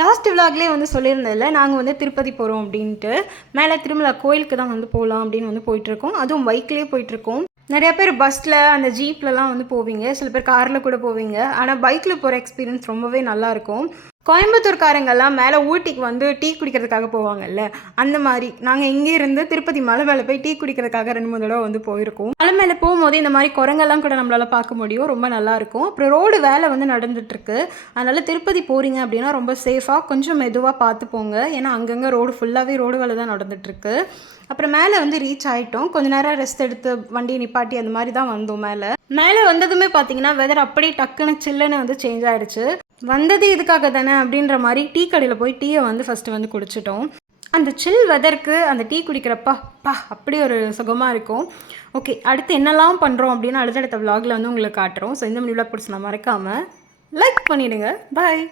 Last விலாக்லேயே வந்து சொல்லியிருந்ததில்ல, நாங்கள் வந்து திருப்பதி போகிறோம் அப்படின்ட்டு. மேலே திருமலா கோயிலுக்கு தான் வந்து போகலாம் அப்படின்னு வந்து போயிட்டுருக்கோம். அதுவும் பைக்லேயே போயிட்டுருக்கோம். நிறையா பேர் பஸ்ஸில் அந்த ஜீப்லலாம் வந்து போவீங்க, சில பேர் காரில் கூட போவீங்க. ஆனால் பைக்கில் போகிற எக்ஸ்பீரியன்ஸ் ரொம்பவே நல்லாயிருக்கும். கோயம்புத்தூர்காரங்கெல்லாம் மேலே ஊட்டிக்கு வந்து டீ குடிக்கிறதுக்காக போவாங்கல்ல, அந்த மாதிரி நாங்கள் இங்கேருந்து திருப்பதி மலை மேலே போய் டீ குடிக்கிறதுக்காக 2-3 தடவை வந்து போயிருக்கோம். மலை மேலே போகும்போது இந்த மாதிரி குரங்கெல்லாம் கூட நம்மளால் பார்க்க முடியும், ரொம்ப நல்லாயிருக்கும். அப்புறம் ரோடு வேலை வந்து நடந்துகிட்ருக்கு, அதனால் திருப்பதி போகிறீங்க அப்படின்னா ரொம்ப சேஃபாக கொஞ்சம் மெதுவாக பார்த்து போங்க. ஏன்னா அங்கங்கே ரோடு ஃபுல்லாகவே ரோடு வேலை தான் நடந்துகிட்ருக்கு. அப்புறம் மேலே வந்து ரீச் ஆகிட்டோம். கொஞ்சம் நேரம் ரெஸ்ட் எடுத்து வண்டியை நிப்பாட்டி அந்த மாதிரி தான் வந்தோம். மேலே வந்ததுமே பார்த்தீங்கன்னா வெதர் அப்படியே டக்குன்னு சில்லுன்னு வந்து சேஞ்ச் ஆகிடுச்சு. வந்தது இதுக்காக தானே அப்படின்ற மாதிரி டீ கடையில் போய் டீயை வந்து ஃபஸ்ட்டு வந்து குடிச்சிட்டோம். அந்த சில் வெதருக்கு அந்த டீ குடிக்கிறப்பா அப்படி ஒரு சுகமாக இருக்கும். ஓகே, அடுத்து என்னெல்லாம் பண்ணுறோம் அப்படின்னு அடுத்தடுத்த விலாகில் வந்து உங்களுக்கு காட்டுறோம். ஸோ இந்த விலாக் பிடிச்சி நான் மறக்காமல் லைக் பண்ணிவிடுங்க. பாய்.